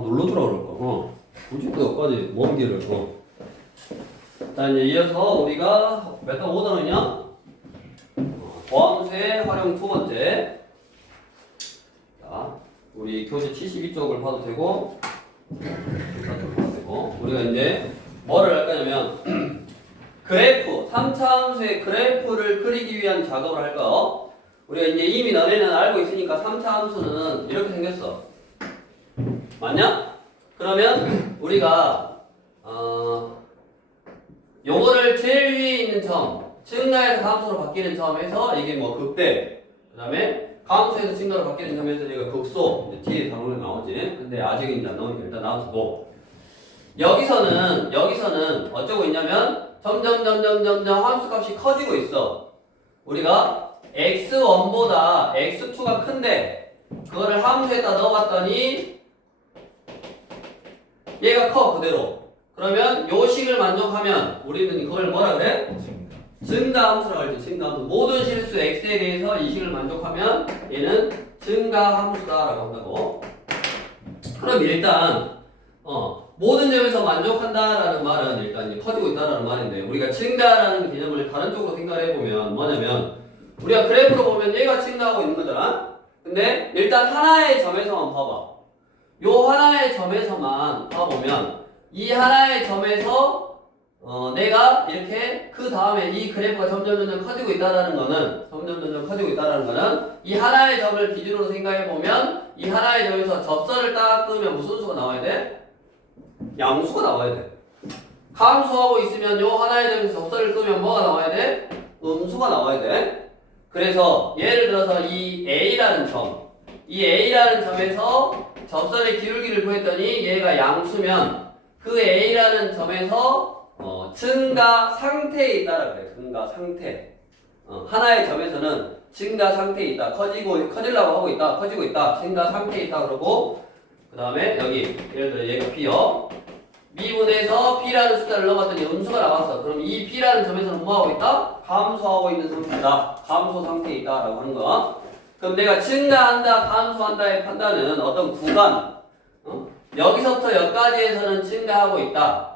눌러주라 그럴까? 굳이 또 여기까지 먼 길을. 자, 이제 이어서 우리가 몇 단 5단원이냐? 도함수의 활용 두 번째. 자, 우리 교재 72쪽을 봐도 되고, 74쪽을 봐도 되고, 우리가 이제 뭐를 할 거냐면, 그래프, 3차 함수의 그래프를 그리기 위한 작업을 할 거. 우리가 이제 이미 너네는 알고 있으니까 3차 함수는 이렇게 생겼어. 맞냐? 그러면 우리가 요거를 제일 위에 있는 점, 증가에서 감소로 바뀌는 점에서 이게 뭐 극대, 그 다음에 감소에서 증가로 바뀌는 점에서 얘가 극소, 이제 뒤에 단원에 나오지. 근데 아직은 이제 안 나오니까 일단 놔두고, 여기서는 어쩌고 있냐면 점점 함수 값이 커지고 있어. 우리가 x1보다 x2가 큰데 그거를 함수에다 넣어봤더니 얘가 커 그대로. 그러면 요 식을 만족하면 우리는 그걸 뭐라 그래? 증가함수라고 할지. 증가함수. 모든 실수 x에 대해서 이 식을 만족하면 얘는 증가함수다라고 한다고. 그럼 일단 모든 점에서 만족한다라는 말은 일단 이제 커지고 있다라는 말인데, 우리가 증가라는 개념을 다른 쪽으로 생각해 보면 뭐냐면, 우리가 그래프로 보면 얘가 증가하고 있는 거잖아. 근데 일단 하나의 점에서만 봐봐. 요 하나의 점에서만 봐보면 이 하나의 점에서 내가 이렇게 그 다음에 이 그래프가 점점 커지고 있다라는 거는, 이 하나의 점을 기준으로 생각해 보면 이 하나의 점에서 접선을 딱 끄면 무슨 수가 나와야 돼? 양수가 나와야 돼. 감소하고 있으면 요 하나의 점에서 접선을 끄면 뭐가 나와야 돼? 음수가 나와야 돼. 그래서 예를 들어서 이 A라는 점에서 접선의 기울기를 구했더니 얘가 양수면 그 A라는 점에서 증가 상태에 있다라 그래. 증가 상태. 하나의 점에서는 증가 상태에 있다. 커지려고 하고 있다. 커지고 있다. 증가 상태에 있다 그러고, 그 다음에 여기 예를 들어 얘가 B요. 미분에서 B라는 숫자를 넣어봤더니 음수가 나왔어. 그럼 이 B라는 점에서는 뭐하고 있다? 감소하고 있는 상태다. 감소 상태에 있다라고 하는 거야. 그럼 내가 증가한다, 감소한다의 판단은 어떤 구간, 여기서부터 여기까지에서는 증가하고 있다.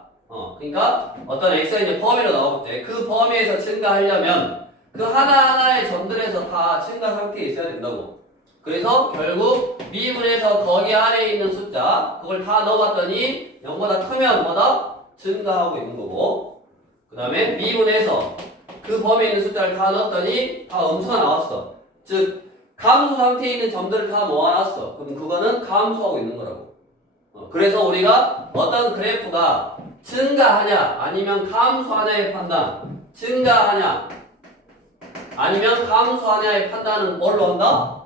그러니까 어떤 x가 이제 범위로 나오고 때 그 범위에서 증가하려면 그 하나하나의 점들에서 다 증가 상태에 있어야 된다고. 그래서 결국 미분에서 거기 안에 있는 숫자 그걸 다 넣어봤더니 0보다 크면 뭐다? 증가하고 있는 거고, 그 다음에 미분에서 그 범위에 있는 숫자를 다 넣었더니 다 음수가 나왔어. 즉 감소 상태에 있는 점들을 다 모아놨어. 그럼 그거는 감소하고 있는 거라고. 그래서 우리가 어떤 그래프가 증가하냐 아니면 감소하냐의 판단, 증가하냐 아니면 감소하냐의 판단은 뭘로 한다?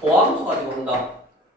도함수 가지고 한다.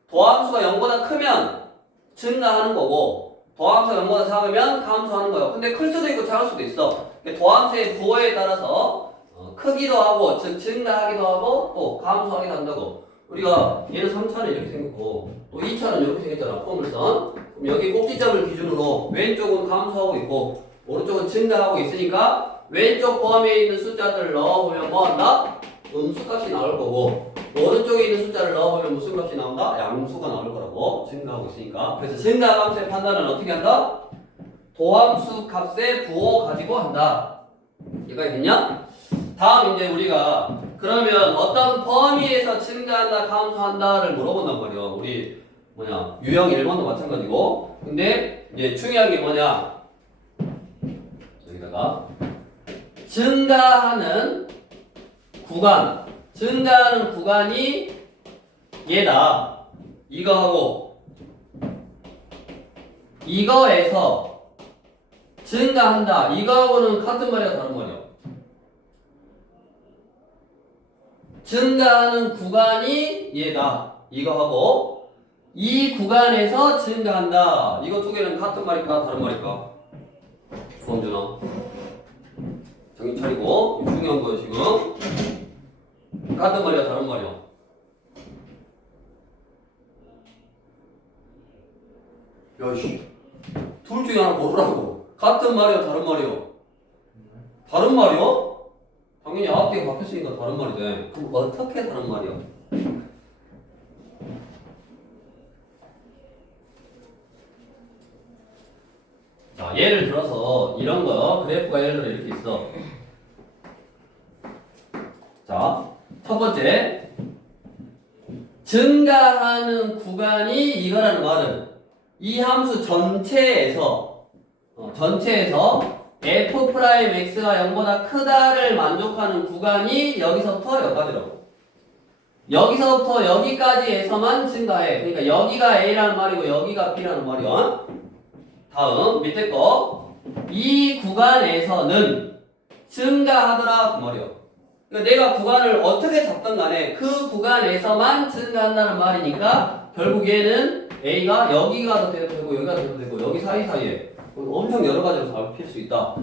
도함수가 0보다 크면 증가하는 거고, 도함수가 0보다 작으면 감소하는 거예요. 근데 클 수도 있고 작을 수도 있어. 도함수의 부호에 따라서 크기도 하고, 즉 증가하기도 하고 또 감소하기도 한다고. 우리가 얘는 3차는 이렇게 생겼고 또 2차는 이렇게 생겼잖아. 포물선. 그럼 여기 꼭지점을 기준으로 왼쪽은 감소하고 있고 오른쪽은 증가하고 있으니까 왼쪽 범위에 있는 숫자들을 넣어보면 뭐한다? 음수값이 나올 거고, 오른쪽에 있는 숫자를 넣어보면 무슨 값이 나온다? 양수가 나올 거라고. 증가하고 있으니까. 그래서 증가함수의 판단은 어떻게 한다? 도함수 값의 부호 가지고 한다. 이해가 됐냐? 다음 이제 우리가 그러면 어떤 범위에서 증가한다, 감소한다를 물어본단 말이야. 우리 유형 1번도 마찬가지고. 근데 이제 중요한 게 뭐냐? 여기다가 증가하는 구간이 얘다. 이거하고 이거에서 증가한다. 이거하고는 같은 말이야, 다른 말이야? 증가하는 구간이 얘다. 이거하고 이 구간에서 증가한다. 이거 두 개는 같은 말일까, 다른 말일까? 범준아, 정신 차리고. 중요한 거예요 지금. 같은 말이야, 다른 말이야? 야씨, 둘 중에 하나 고르라고. 같은 말이야, 다른 말이야? 다른 말이야? 당연히 앞뒤가 바뀌었으니까 다른 말이지. 그럼 어떻게 다른 말이야? 예를 들어서 이런 거 그래프가 예를 들어 이렇게 있어. 자, 첫 번째 증가하는 구간이 이거라는 말은 이 함수 전체에서 f'x가 0보다 크다를 만족하는 구간이 여기서부터 여기까지라고. 여기서부터 여기까지에서만 증가해. 그러니까 여기가 A라는 말이고 여기가 B라는 말이야. 다음 밑에 거. 이 구간에서는 증가하더라 그 말이야. 그러니까 내가 구간을 어떻게 잡든 간에 그 구간에서만 증가한다는 말이니까 결국 얘는 A가 여기가 더 되고 여기가 더 되고 여기 사이사이에 엄청 여러 가지로 잡힐 수 있다.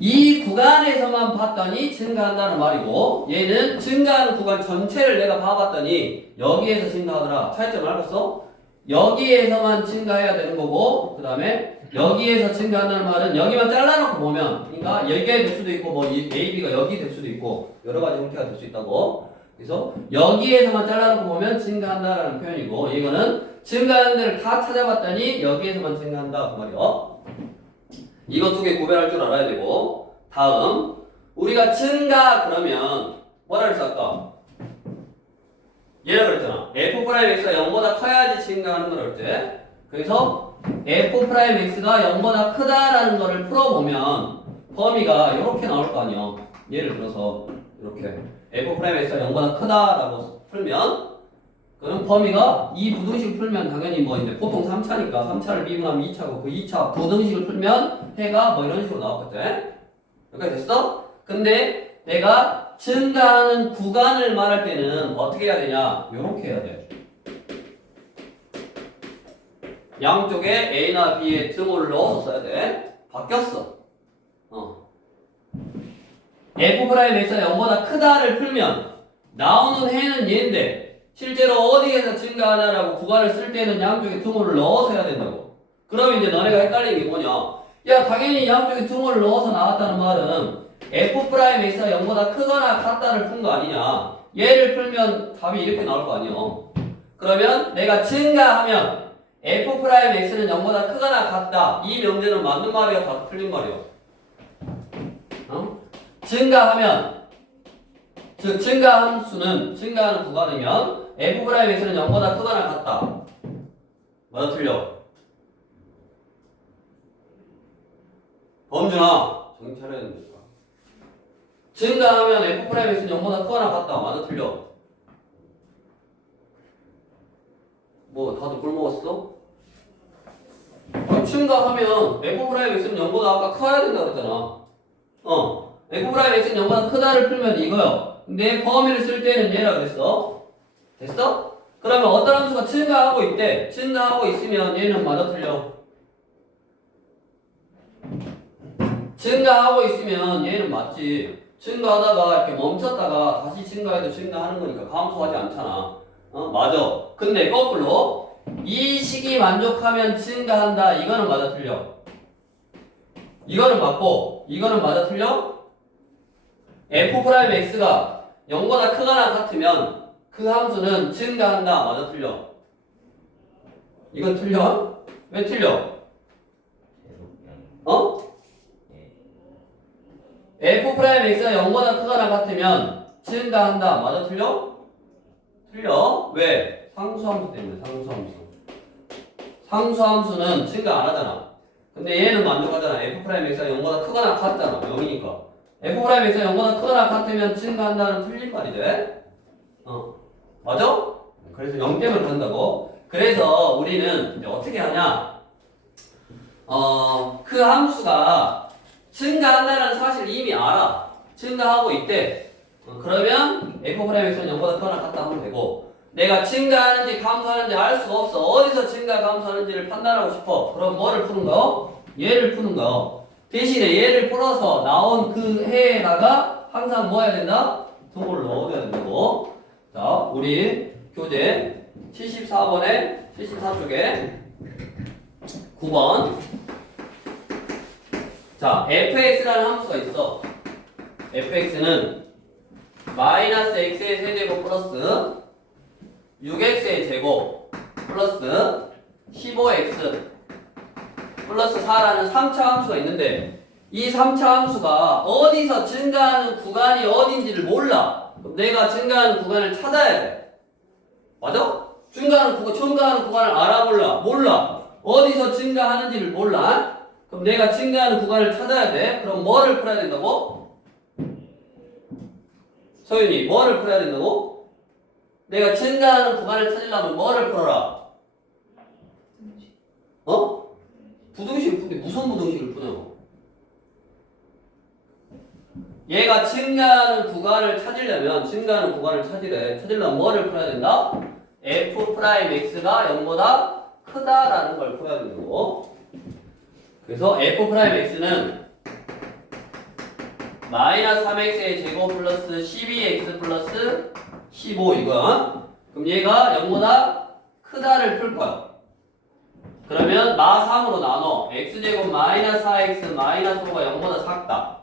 이 구간에서만 봤더니 증가한다는 말이고 얘는 증가하는 구간 전체를 내가 봐봤더니 여기에서 증가하더라. 차이점을 알았어? 여기에서만 증가해야 되는 거고 그 다음에 여기에서 증가한다는 말은 여기만 잘라놓고 보면 그러니까 여기가 될 수도 있고 뭐 A, B가 여기 될 수도 있고 여러 가지 형태가 될 수 있다고. 그래서 여기에서만 잘라놓고 보면 증가한다라는 표현이고 이거는 증가하는 데를 다 찾아봤더니 여기에서만 증가한다 그 말이요. 이거 두 개 구별할 줄 알아야 되고 다음 우리가 증가 그러면 뭐라 그랬어 아까? 얘라 그랬잖아. f'x가 0보다 커야지 증가하는 거라 그랬지. 그래서 f'x가 0보다 크다라는 거를 풀어보면 범위가 이렇게 나올 거 아니야. 예를 들어서 이렇게 f'x가 0보다 크다라고 풀면 그럼 범위가 이 부등식을 풀면 당연히 뭐 이제 보통 3차니까 3차를 미분하면 2차고 그 2차 부등식을 풀면 해가 뭐 이런 식으로 나왔거든. 여기까지 됐어? 근데 내가 증가하는 구간을 말할 때는 어떻게 해야 되냐? 요렇게 해야 돼. 양쪽에 A나 B의 등호를 넣어서 써야 돼. 바뀌었어. f'x가 0보다 크다를 풀면 나오는 해는 얘인데 실제로 어디에서 증가하냐라고 구간을 쓸 때는 양쪽에 등호를 넣어서 해야 된다고. 그러면 이제 너네가 헷갈리는 게 뭐냐? 야 당연히 양쪽에 등호를 넣어서 나왔다는 말은 f'x가 0보다 크거나 같다를 푼 거 아니냐. 얘를 풀면 답이 이렇게 나올 거 아니요. 그러면 내가 증가하면 f'x는 0보다 크거나 같다. 이 명제는 맞는 말이야 다 틀린 말이야? 증가하면 즉 증가함수는 증가하는 구간이면 f'x는 0보다 크거나 같다. 맞아 틀려? 범준아 정신 차려야 된다. 증가하면 f'x는 0보다 크거나 같다. 맞아 틀려? 뭐 다들 꿀 먹었어? 증가하면 f'x는 0보다 아까 커야 된다 그랬잖아. f'x는 0보다 크다를 풀면 이거요. 근데 범위를 쓸 때는 얘라 그랬어. 됐어? 그러면 어떤 함수가 증가하고 있대. 증가하고 있으면 얘는 맞아 틀려? 증가하고 있으면 얘는 맞지. 증가하다가 이렇게 멈췄다가 다시 증가해도 증가하는 거니까 감소하지 않잖아. 맞아. 근데 거꾸로 이 식이 만족하면 증가한다. 이거는 맞아 틀려? 이거는 맞고 이거는 맞아 틀려? f'x가 0보다 크거나 같으면 그 함수는 증가한다. 맞아 틀려? 이건 틀려? 왜 틀려? f'x가 0보다 크거나 같으면 증가한다. 맞아 틀려? 틀려? 왜? 상수함수 때문에 상수함수. 상수함수는 증가 안 하잖아. 근데 얘는 만족하잖아. f'x가 0보다 크거나 같잖아. 0이니까. f'x가 0보다 크거나 같으면 증가한다는 틀린 말이지. 맞아? 그래서 0 때문에 그런다고. 그래서 우리는 이제 어떻게 하냐? 그 함수가 증가한다는 사실 이미 알아. 증가하고 있대. 그러면 f'x는 0보다 크거나 같다 하면 되고 내가 증가하는지 감소하는지 알 수가 없어. 어디서 증가 감소하는지를 판단하고 싶어. 그럼 뭐를 푸는 거? 얘를 푸는 거. 대신에 얘를 풀어서 나온 그 해에다가 항상 뭐 해야 된다? 등호를 넣어줘야 된다고. 자, 우리 교재 74번에 74쪽에 9번. 자, fx라는 함수가 있어. fx는 마이너스 x의 세제곱 플러스 6x의 제곱 플러스 15x 플러스 4라는 3차 함수가 있는데 이 3차 함수가 어디서 증가하는 구간이 어딘지를 몰라. 그럼 내가 증가하는 구간을 찾아야 돼. 맞아? 증가하는 구간을 알아 몰라? 몰라. 어디서 증가하는지를 몰라. 그럼 내가 증가하는 구간을 찾아야 돼. 그럼 뭐를 풀어야 된다고? 서윤이 뭐를 풀어야 된다고? 내가 증가하는 구간을 찾으려면 뭐를 풀어라? 어? 부등식을 푸는데 무슨 부등식을 푸냐고? 얘가 증가하는 구간을 찾으려면 뭐를 풀어야 된다? f'x가 0보다 크다라는 걸 풀어야 된다고. 그래서 f'x는 마이너스 3x의 제곱 플러스 12x 플러스 15 이거야. 그럼 얘가 0보다 크다를 풀 거야. 그러면 마 3으로 나눠 x제곱 마이너스 4x 마이너스 5가 0보다 작다.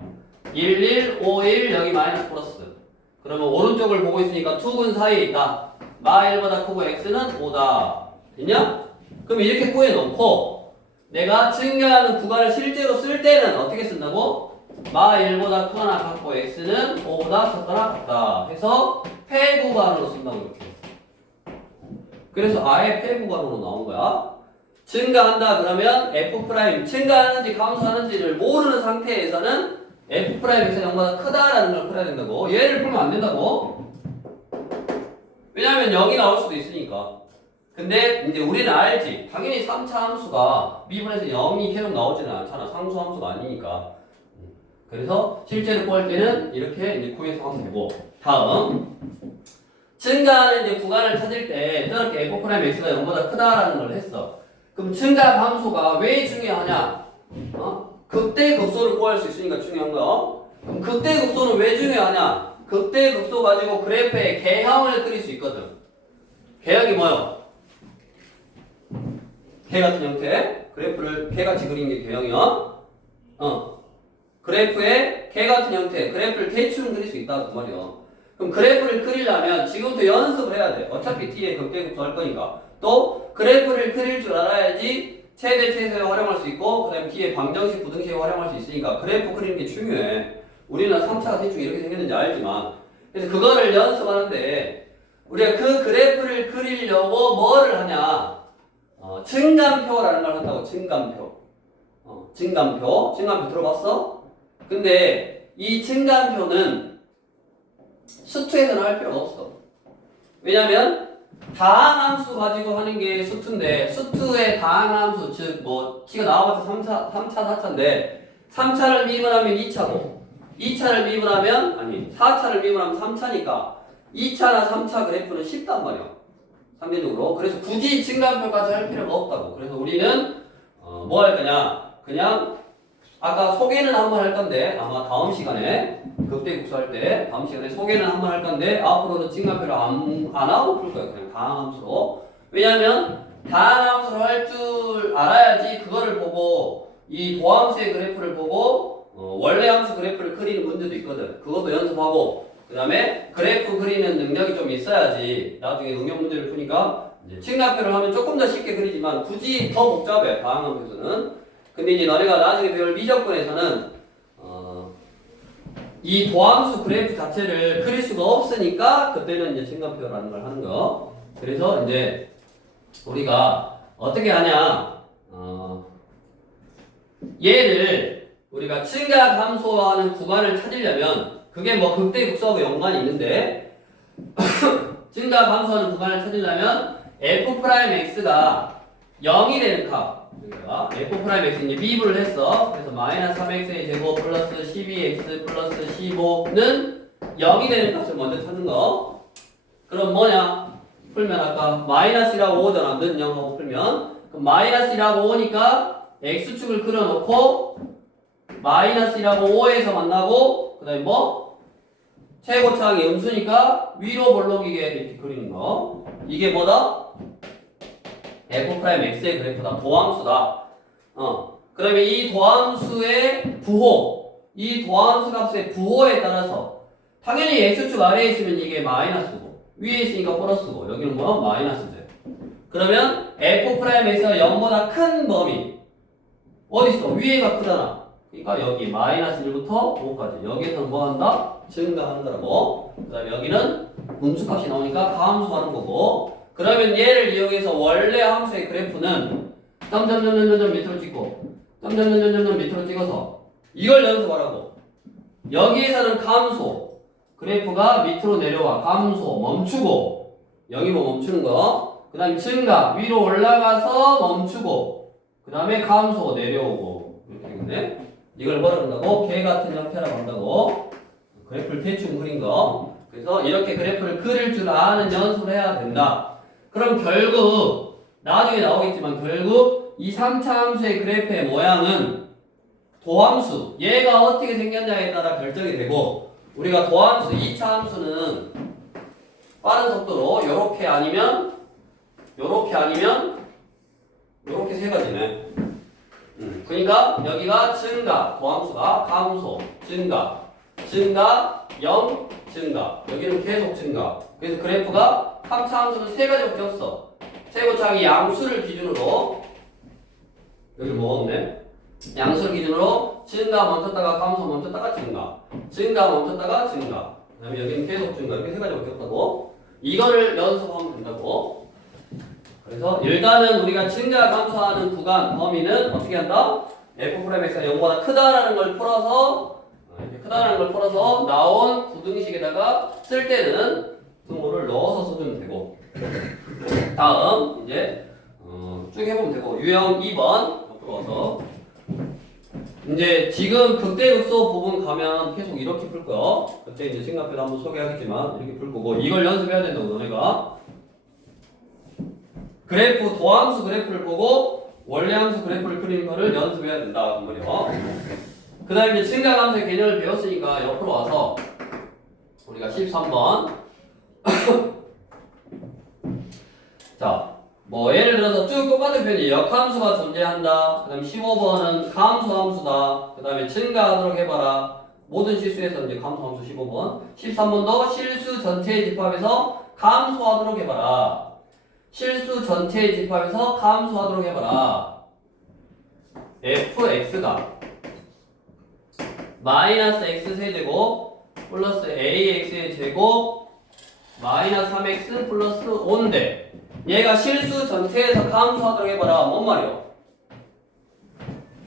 1, 1, 5, 1 여기 마이너스 플러스. 그러면 오른쪽을 보고 있으니까 투근 사이에 있다. 마 1보다 크고 x는 5다. 됐냐? 그럼 이렇게 구해놓고 내가 증가하는 구간을 실제로 쓸 때는 어떻게 쓴다고? 마 1보다 크거나 같고 x는 5보다 작거나 같다 해서 폐구간으로 쓴다고 이렇게. 그래서 아예 폐구간으로 나온 거야. 증가한다 그러면 f' 증가하는지 감소하는지를 모르는 상태에서는 f'에서 0보다 크다라는 걸 풀어야 된다고. 얘를 풀면 안 된다고. 왜냐면 0이 나올 수도 있으니까. 근데 이제 우리는 알지. 당연히 3차 함수가 미분에서 0이 계속 나오지는 않잖아. 상수 함수가 아니니까. 그래서 실제로 구할 때는 이렇게 이제 구해서 하면 되고. 다음 증가하는 이제 구간을 찾을 때 저렇게 f'x가 0보다 크다라는 걸 했어. 그럼 증가 함수가 왜 중요하냐? 극대극소를 구할 수 있으니까 중요한 거야. 그럼 극대극소는 왜 중요하냐? 극대극소 가지고 그래프의 개형을 그릴 수 있거든. 개형이 뭐요? 개 같은 형태. 그래프를 개같이 그리는 게 개형이야. 그래프의 개 같은 형태. 그래프를 대충 그릴 수 있다 그 말이야. 그럼 그래프를 그리려면 지금부터 연습을 해야 돼. 어차피 뒤에 극대극소 할 거니까. 또 그래프를 그릴 줄 알아야지 최대 최소에 활용할 수 있고 그 다음에 뒤에 방정식 부등식에 활용할 수 있으니까 그래프 그리는 게 중요해. 우리는 3차가 대충 이렇게 생겼는지 알지만 그래서 그거를 연습하는데 우리가 그 그래프를 그리려고 뭐를 하냐? 증감표라는 걸 한다고. 증감표 들어봤어? 근데 이 증감표는 수투에서는 할 필요가 없어. 왜냐면 다항함수 가지고 하는 게 수투인데 수투의 다항함수 즉 뭐 t가 나와봤자 3차 4차인데 3차를 미분하면 2차고 2차를 미분하면 4차를 미분하면 3차니까 2차나 3차 그래프는 쉽단 말이야. 상대적으로. 그래서 굳이 증감표까지 할 필요가 없다고. 그래서 우리는 뭐 할 거냐? 그냥 아까 소개는 한번 할 건데 아마 다음 시간에 극대국수 할 때 다음 시간에 소개는 한번 할 건데 앞으로는 증감표를 안 하고 풀 거예요. 그냥 다항함수로. 왜냐면 다항함수로 할 줄 알아야지 그거를 보고 이 도함수의 그래프를 보고 원래 함수 그래프를 그리는 문제도 있거든. 그것도 연습하고 그 다음에 그래프 그리는 능력이 좀 있어야지 나중에 응용 문제를 푸니까 이제 증감표를 하면 조금 더 쉽게 그리지만 굳이 더 복잡해 다항함수는. 근데 이제 너네가 나중에 배울 미적분에서는 이 도함수 그래프 자체를 그릴 수가 없으니까 그때는 이제 증감표라는 걸 하는 거. 그래서 이제 우리가 어떻게 하냐? 얘를 우리가 증가 감소하는 구간을 찾으려면 그게 뭐 극대극소하고 연관이 있는데 증가 감소하는 구간을 찾으려면 f'x가 0이 되는 값. 그러니까 f'x 이제 미분을 했어. 그래서 마이너스 3x의 제곱 플러스 12x 플러스 15는 0이 되는 값을 먼저 찾는 거. 그럼 뭐냐? 풀면 아까 마이너스라고 5잖아. 는 0하고 풀면. 그럼 마이너스라고 5니까 x축을 그려놓고 마이너스라고 5에서 만나고 그 다음에 뭐? 최고차항이 음수니까 위로 볼록이게 이렇게 그리는 거. 이게 뭐다? f'x의 그래프다. 도함수다. 그러면 이 도함수의 부호, 이 도함수 값의 부호에 따라서 당연히 x축 아래에 있으면 이게 마이너스고 위에 있으니까 플러스고 여기는 뭐? 마이너스죠. 그러면 f'x가 0보다 큰 범위 어딨어? 위에가 크잖아. 그러니까 여기 마이너스 1부터 5까지. 여기에서는 뭐 한다? 증가하는 거라고. 그 다음에 여기는 음수값이 나오니까 감소하는 거고. 그러면 얘를 이용해서 원래 함수의 그래프는 점점점점점 밑으로 찍고 점점점점점 밑으로 찍어서 이걸 연습하라고. 여기에서는 감소. 그래프가 밑으로 내려와. 감소. 멈추고. 여기 뭐 멈추는 거. 그 다음에 증가. 위로 올라가서 멈추고. 그 다음에 감소. 내려오고. 이렇게 되겠네. 이걸 뭐라 그런다고? 개 같은 형태라고 한다고. 그래프를 대충 그린 거. 그래서 이렇게 그래프를 그릴 줄 아는 연습을 해야 된다. 그럼 결국 나중에 나오겠지만 결국 이 3차 함수의 그래프의 모양은 도함수, 얘가 어떻게 생겼냐에 따라 결정이 되고, 우리가 도함수 2차 함수는 빠른 속도로 요렇게 아니면 요렇게 세 가지네. 그러니까 여기가 증가, 도함수가 감소, 증가, 0, 증가. 여기는 계속 증가. 그래서 그래프가 3차 함수는 세 가지밖에 없어. 세고창이 양수를 기준으로 여기 뭐 없네? 양수를 기준으로 증가 멈췄다가 감소 멈췄다가 증가. 증가 멈췄다가 증가. 그 다음에 여기는 계속 증가. 이렇게 세 가지밖에 없다고. 이거를 연습하면 된다고. 그래서 일단은 우리가 증가 감소하는 구간 범위는 어떻게 한다? F'X가 0보다 크다라는 걸 풀어서 나온 부등식에다가 쓸 때는 등호를 넣어서 써주면 되고. 다음 이제 쭉 해보면 되고. 유형 2번 옆으로 와서 이제 지금 극대극소 부분 가면 계속 이렇게 풀 거야. 그때 이제 생각해도 한번 소개하겠지만 이렇게 풀 거고, 이걸 연습해야 된다고 너네가. 그래프 도함수 그래프를 보고 원래 함수 그래프를 그리는 거를 연습해야 된다 그 말이야. 그 다음에 이제 증가감소의 개념을 배웠으니까 옆으로 와서 우리가 13번 자, 뭐 예를 들어서 쭉 똑같은 편이 역함수가 존재한다. 그 다음에 15번은 감소함수다. 그 다음에 증가하도록 해봐라. 모든 실수에서 이제 감소함수 15번. 13번도 실수 전체의 집합에서 감소하도록 해봐라. 실수 전체의 집합에서 감소하도록 해봐라. fx가 마이너스 x 세제곱 플러스 ax의 제곱 마이너스 3x 플러스 5인데 얘가 실수 전체에서 감소하도록 해봐라. 뭔 말이야?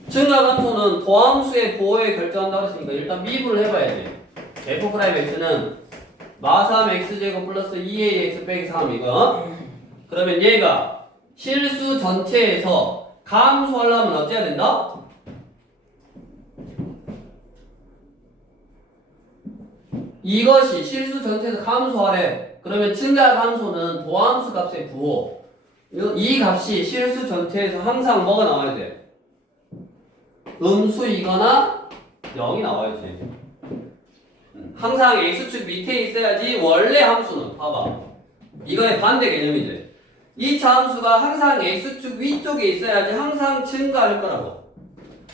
증가 감소는 도함수의 보호에 결정한다고 했으니까 일단 미분을 해봐야지. f'x는 마3 x제곱 플러스 2ax 빼기 3 이거. 그러면 얘가 실수 전체에서 감소하려면 어째야 된다? 이것이 실수 전체에서 감소하래. 그러면 증가 감소는 도함수 값의 부호. 이 값이 실수 전체에서 항상 뭐가 나와야 돼? 음수이거나 0이 나와야지. 항상 x축 밑에 있어야지. 원래 함수는 봐봐. 이거의 반대 개념이지. 이 함수가 항상 x축 위쪽에 있어야지 항상 증가할 거라고.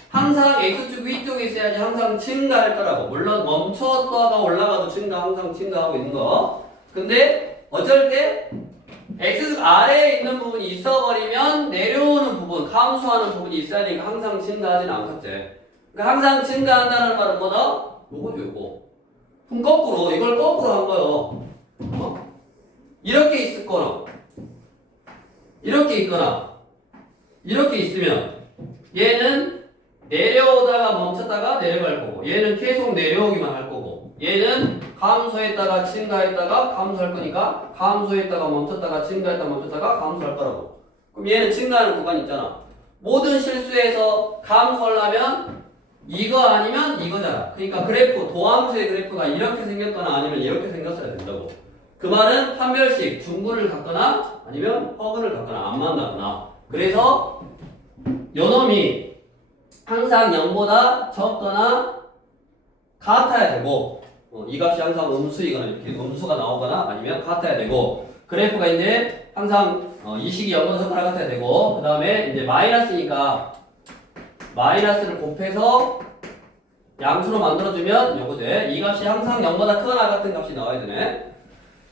항상 x축 위쪽에 있어야지 항상 증가할 거라고. 물론 멈췄다가 올라가도 항상 증가하고 있는 거. 근데 어쩔 때 x축 아래에 있는 부분이 있어버리면 내려오는 부분, 감소하는 부분이 있어야 되니까 항상 증가하지는 않겠지. 그러니까 항상 증가한다는 말은 뭐다? 요거죠, 요거. 그럼 거꾸로, 이걸 거꾸로 한 거예요. 이렇게 있을 거나 이렇게 있거나 이렇게 있으면 얘는 내려오다가 멈췄다가 내려갈 거고, 얘는 계속 내려오기만 할 거고, 얘는 감소했다가 증가했다가 감소할 거니까 감소했다가 멈췄다가 증가했다가 멈췄다가 감소할 거라고. 그럼 얘는 증가하는 구간이 있잖아. 모든 실수에서 감소하려면 이거 아니면 이거잖아. 그러니까 그래프, 도함수의 그래프가 이렇게 생겼거나 아니면 이렇게 생겼어야 된다고. 그 말은 판별식 중분을 갖거나 아니면 허근을 갖거나 안 만나거나. 그래서 요놈이 항상 0보다 적거나 같아야 되고, 이 값이 항상 음수이거나 이렇게 음수가 나오거나 아니면 같아야 되고, 그래프가 이제 항상 이 식이 0보다 적거나 같아야 되고, 그 다음에 이제 마이너스니까 마이너스를 곱해서 양수로 만들어주면 요거지. 이 값이 항상 0보다 크거나 같은 값이 나와야 되네.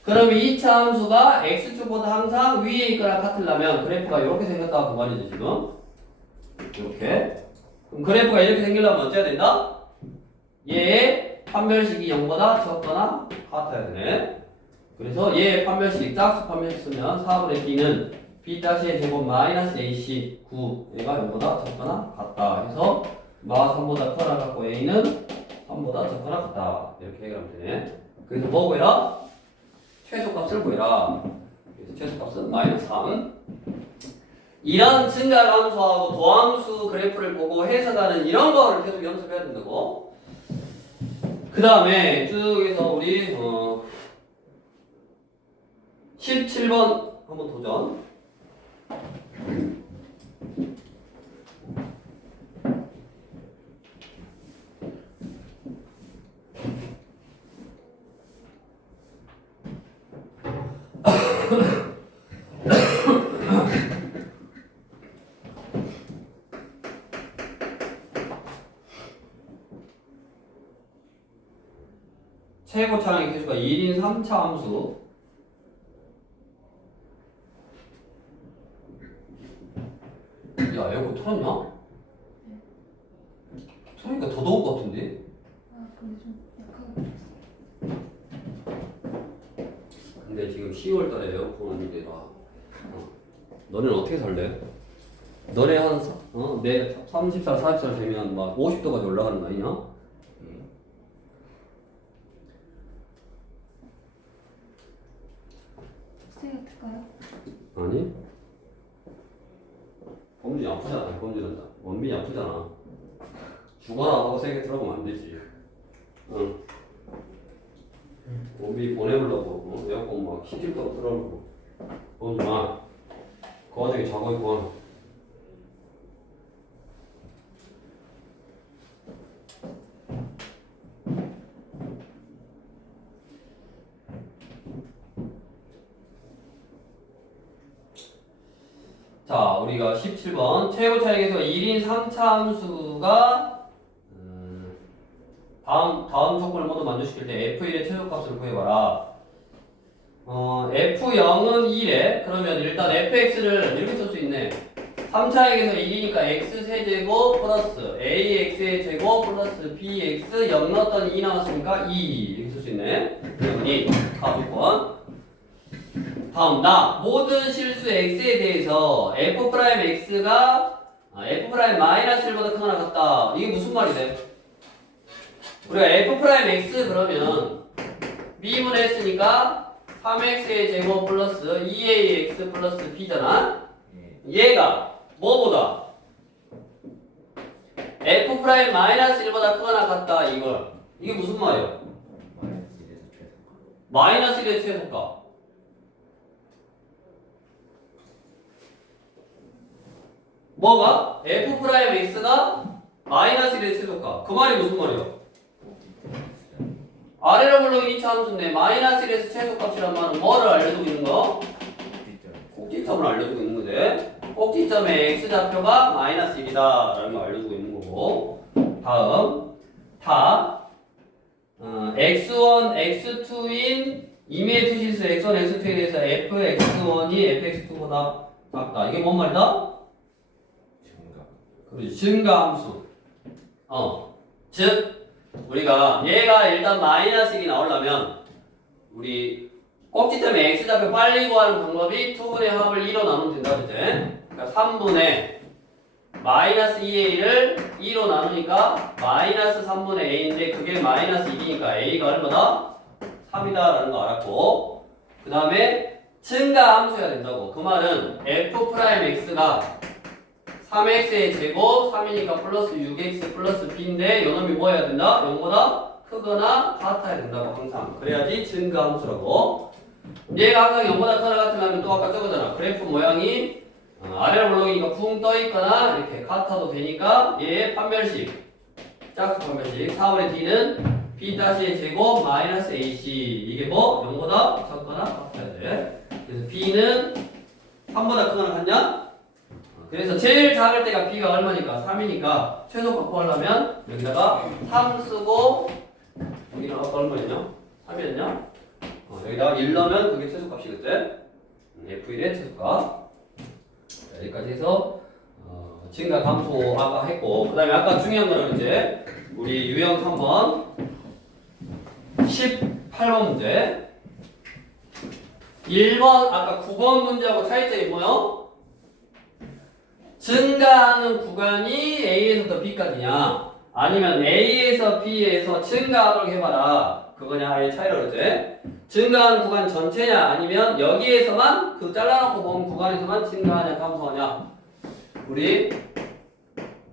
그러면 2차 함수가 x축보다 항상 위에 있거나 같으려면 그래프가 이렇게 생겼다 그 말이지 지금. 이렇게. 그럼 그래프가 이렇게 생기려면 어째야 된다? 얘의 판별식이 0보다 적거나 같아야 되네. 그래서 얘의 판별식, 짝수 판별식 쓰면 4분의 b는 b의 제곱 마이너스 ac 9 얘가 0보다 적거나 같다 해서 마 3보다 커나 같고 a는 3보다 적거나 같다 이렇게 해결하면 되네. 그래서 뭐 구해라? 최소값을 구해라. 그래서 최소값은 마이너스 3. 이런 증가함수하고 도함수 그래프를 보고 해석하는 이런 거를 계속 연습해야 된다고. 그 다음에 쭉해서 우리 17번 한번 도전. 최고차량의 개수가 1인 3차 함수. 야, 에어컨 틀었냐? 틀으니까 더 더울 것 같은데? 아, 근데 좀 약하게 들었어. 근데 지금 10월 달에 에어컨인데 너네는 어떻게 살래? 너네 한 내 30살, 40살 되면 막 50도까지 올라가는 거 아니냐? 스테이크 틀까요? 아니? 범준이 아프잖아. 범준한다. 원빈이 아프잖아. 죽어라 하고 세게 들어가면 안 되지. 응. 원빈이 보내보려고 에어컨 막 17도 틀어놓고. 범준아, 그 와중에 자고 있고 와. 자, 우리가 17번 최고차에서 1인 3차 함수가 다음 조건을 모두 만족시킬 때 f1의 최소값을 구해봐라. f0은 1에 그러면 일단 fx를 이렇게 쓸 수 있네. 3차에서 1이니까 x 세제곱 플러스 ax의 제곱 플러스 bx 0 넣었더니 2 나왔으니까 2 이렇게 쓸 수 있네. 여기 가조건. 다음 나 모든 실수 x에 대해서 f'x가 f'-1보다 크거나 같다. 이게 무슨 말이 돼? 우리가 f'x 그러면 미분을 했으니까 3x의 제곱 플러스 2ax 플러스 b잖아. 얘가 뭐보다? f'-1보다 크거나 같다. 이게 무슨 말이야? 마이너스 1에서 최소값. 뭐가? f'x가 마이너스 1의 최소값. 그 말이 무슨 말이야? 아래로 물러긴 2차 함수인데 마이너스 1에서 최소값이란 말은 뭐를 알려주고 있는 거? 꼭지점을 알려주고 있는 거지. 꼭지점의 x좌표가 마이너스 1이다 라는 걸 알려주고 있는 거고. 다음 x1, x2인 임의의 투실수 x1, x2에 대해서 fx1이 fx2보다 작다. 이게 뭔 말이다? 그렇지, 증가함수. 즉 우리가 얘가 일단 마이너스 1이 나오려면 우리 꼭지점의 x좌표 빨리 구하는 방법이 투분의 합을 2로 나누면 된다 그랬지? 그러니까 3분의 마이너스 2의 1을 2로 나누니까 마이너스 3분의 a인데 그게 마이너스 1이니까 a가 얼마다? 3이다 라는 거 알았고, 그 다음에 증가함수가 된다고. 그 말은 f'x가 3x의 제곱 3이니까 플러스 6x 플러스 b인데 요놈이 뭐 해야 된다? 0보다 크거나 같아야 된다고 항상. 그래야지 증가함수라고. 얘가 항상 0보다 크거나 같으면 또 아까 저거잖아. 그래프 모양이 아래로 물러기니까 붕 떠있거나 이렇게 같아도 되니까 얘의 판별식, 짝수 판별식 4분의 d는 b-의 제곱 마이너스 ac 이게 뭐? 0보다 작거나 같아야 돼. 그래서 b는 3보다 크거나 같냐? 그래서 제일 작을 때가 b가 얼마니까? 3이니까 최소값 구하려면 여기다가 3 쓰고 여기는 아까 얼마였냐? 3이었냐? 여기다가 1 넣으면 그게 최소값이겠지? f1의 최소값. 자, 여기까지 해서 증가 감소 아까 했고, 그 다음에 아까 중요한 거는 이제 우리 유형 3번 18번 문제. 1번 아까 9번 문제하고 차이점이 뭐요? 증가하는 구간이 A에서부터 B까지냐, 아니면 A에서 B에서 증가하도록 해봐라, 그거냐, 아예 차이를 그랬지. 증가하는 구간 전체냐, 아니면 여기에서만 그 잘라놓고 본 구간에서만 증가하냐 감소하냐. 우리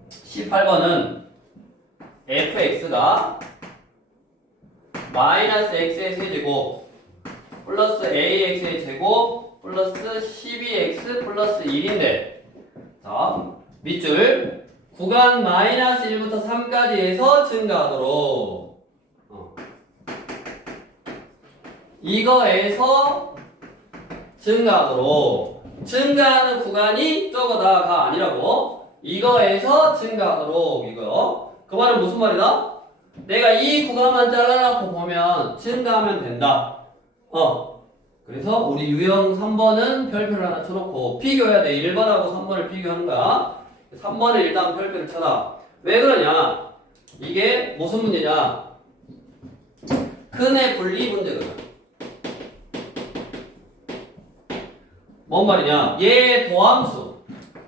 18번은 fx가 마이너스 x의 세제곱 플러스 ax의 제곱 플러스 12x 플러스 1인데, 자, 밑줄 구간 마이너스 1부터 3까지에서 증가하도록, 이거에서 증가하도록, 증가하는 구간이 저거다가 아니라고, 이거에서 증가하도록, 이거. 그 말은 무슨 말이다? 내가 이 구간만 잘라놓고 보면 증가하면 된다. 그래서 우리 유형 3번은 별표를 하나 쳐놓고 비교해야 돼. 1번하고 3번을 비교하는 거야. 3번을 일단 별표를 쳐놔. 왜 그러냐? 이게 무슨 문제냐? 근의 분리 문제거든. 뭔 말이냐? 얘 도함수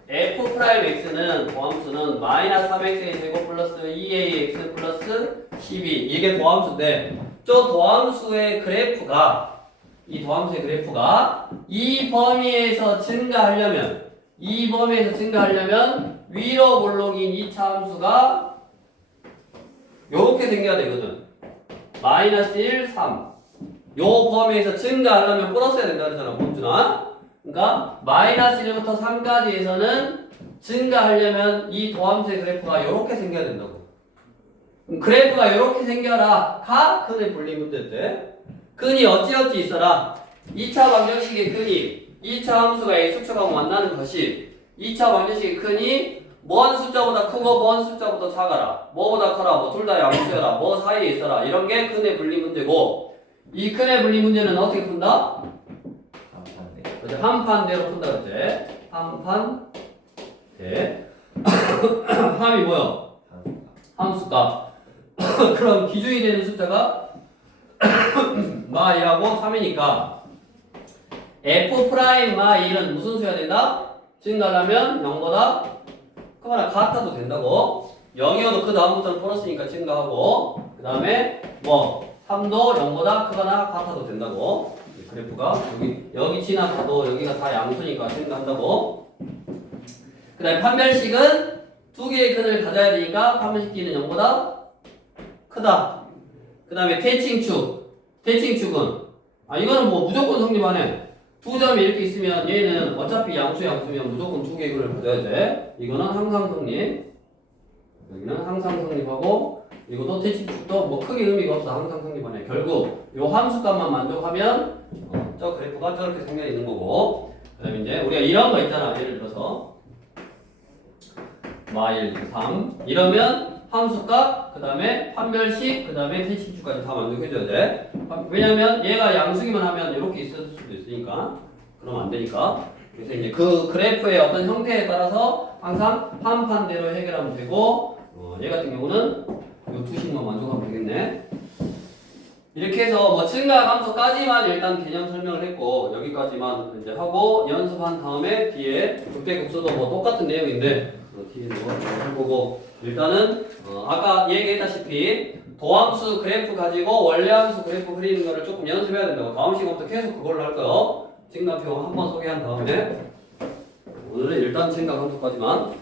f'x는 도함수는 마이너스 3x의 제곱 플러스 2ax 플러스 12, 이게 도함수인데, 저 도함수의 그래프가, 이 도함수의 그래프가 이 범위에서 증가하려면, 위로 볼록인 2차 함수가 요렇게 생겨야 되거든. 마이너스 1, 3. 요 범위에서 증가하려면 플러스해야 된다 그러잖아, 범준아. 그러니까 마이너스 1부터 3까지에서는 증가하려면 이 도함수의 그래프가 이렇게 생겨야 된다고. 그럼 그래프가 이렇게 생겨라 가 근의 분리 문제인데, 근이 어찌어찌 있어라. 2차 방정식의 근이 2차 함수가 A 수축하고 만나는 것이 2차 방정식의 근이 뭔 숫자보다 크고 뭔 숫자보다 작아라, 뭐보다 커라, 뭐 둘 다 양수여라, 뭐 사이에 있어라, 이런 게 근의 분리 문제고, 이 근의 분리 문제는 어떻게 푼다? 그죠? 한판대로 푼다 그랬지? 한판대. 함이 뭐야? 함수값. 그럼 기준이 되는 숫자가 마 1하고 3이니까 f 프라임 마 1은 무슨 수야 된다? 증가하려면 0보다 크거나 같아도 된다고. 0이어도 그 다음부터는 플러스니까 증가하고, 그 다음에 뭐 3도 0보다 크거나 같아도 된다고. 그래프가 여기 지나가도 여기가 다 양수니까 증가한다고. 그 다음에 판별식은 두 개의 근을 가져야 되니까 판별식 D는 0보다 크다. 그 다음에 대칭축은 이거는 뭐 무조건 성립하네. 두 점이 이렇게 있으면 얘는 어차피 양수면 무조건 두 개의 근을 가져야 돼. 이거는 항상 성립, 여기는 항상 성립하고, 이것도 대칭축도 뭐 크게 의미가 없어. 항상 성립하네. 결국 요 함수값만 만족하면 저 그래프가 저렇게 생겨 있는 거고. 그 다음에 이제 우리가 이런 거 있잖아. 예를 들어서 마1, 3 이러면 함수값, 그 다음에 판별식, 그 다음에 대칭축까지 다 만족해줘야 돼. 왜냐면 얘가 양수기만 하면 이렇게 있을 수도 있으니까, 그러면 안 되니까. 그래서 이제 그 그래프의 어떤 형태에 따라서 항상 한판대로 해결하면 되고, 얘 같은 경우는 이 두 식만 만족하면 되겠네. 이렇게 해서 뭐 증가 감소까지만 일단 개념 설명을 했고, 여기까지만 이제 하고 연습한 다음에 뒤에 극대극소도 뭐 똑같은 내용인데 뒤에 뭐 해보고, 일단은 아까 얘기했다시피 도함수 그래프 가지고 원래함수 그래프 그리는 거를 조금 연습해야 된다고. 다음 시간부터 계속 그걸로 할 거예요. 증가표 한번 소개한 다음에 오늘은 일단 증가 감소까지만